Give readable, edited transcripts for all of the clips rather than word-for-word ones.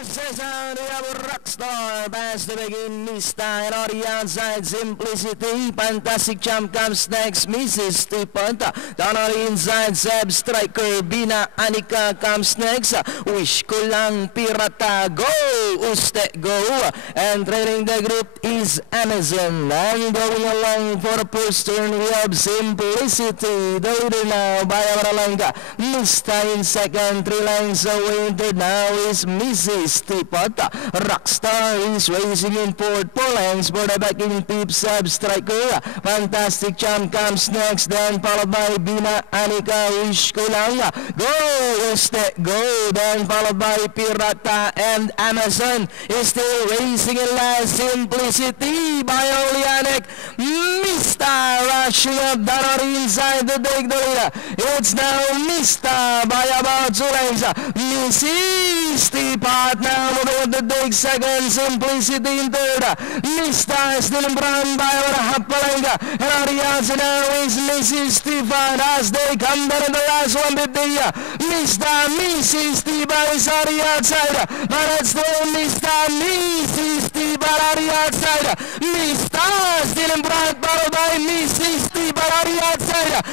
Cesar, rockstar, pass to begin Mista, and on the outside, Simplicity, fantastic champ comes next, Mrs. Tipanta, down on the inside, Seb Striker, Bina, Anika comes next, Wish Ko Lang, Pirata, go, Uste, go, and trailing the group is Amazon, and going along for the first turn, we have Simplicity, the leader now, by Avaralanga, Mista in second, 3 lengths away, third now is Mrs. Tipata. Rockstar is racing in fourth, 4 lengths for the backing Pip Sub Striker. Fantastic Champ comes next, then followed by Bina, Anika, Wish Ko Lang, go, Uste, go, then followed by Pirata, and Amazon is still racing in last. Simplicity by Olianic, Mista rushing up down on the inside to take the lead. It's now Mista by about 2 lengths. Mrs. Tipat now moving to take second, Simplicity in third. Mista is still in front by over half a length. And on the outside now is Mrs. Tipat as they come down in the last one with the Mrs. Tipat is on the outside. But it's still Mrs. Tipat on the outside. Mista still in front, followed by Mrs. Tipat on the outside.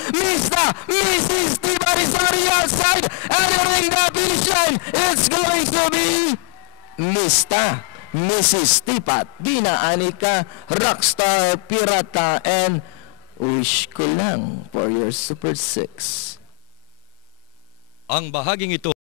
Mrs. Tipat is on the outside. And during the finish line, it's going to be Mista, Mrs. Tipat, Bina, Anika, Rockstar, Pirata, and Wish Ko Lang for your Super 6. Ang bahaging ito